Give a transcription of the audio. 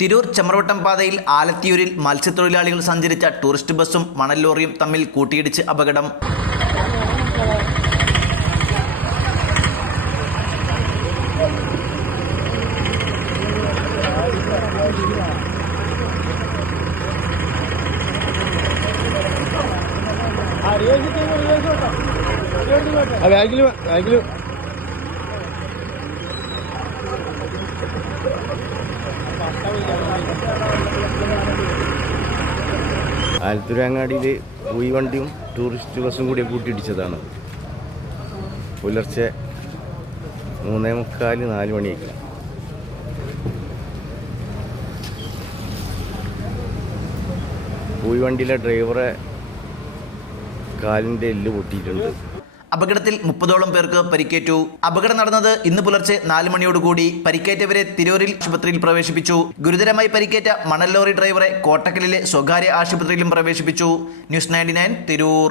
തിരൂർ ചമ്രവട്ടം പാതയിൽ ആലത്തിയൂരിൽ മത്സ്യത്തൊഴിലാളികൾ സഞ്ചരിച്ച ടൂറിസ്റ്റ് ബസ്സും മണൽ ലോറിയും തമ്മിൽ കൂട്ടിയിടിച്ച് അപകടം. ബാഗിൽ ബാഗിൽ ആലത്തൂരങ്ങാടിയിൽ പോയി വണ്ടിയും ടൂറിസ്റ്റ് ബസ്സും കൂടി കൂട്ടിയിടിച്ചതാണ്. പുലർച്ചെ മൂന്നേ മുക്കാൽ നാല് മണിയൊക്കെ പോയി വണ്ടിയിലെ ഡ്രൈവറെ കാലിന്റെ എല്ല് പൊട്ടിയിട്ടുണ്ട്. അപകടത്തിൽ മുപ്പതോളം പേർക്ക് പരിക്കേറ്റു. അപകടം നടന്നത് ഇന്ന് പുലർച്ചെ നാല് മണിയോടുകൂടി പരിക്കേറ്റവരെ തിരൂരിൽ ആശുപത്രിയിൽ പ്രവേശിപ്പിച്ചു. ഗുരുതരമായി പരിക്കേറ്റ മണൽ ലോറി ഡ്രൈവറെ കോട്ടക്കലിലെ സ്വകാര്യ ആശുപത്രിയിലും പ്രവേശിപ്പിച്ചു. News ninety Tirur.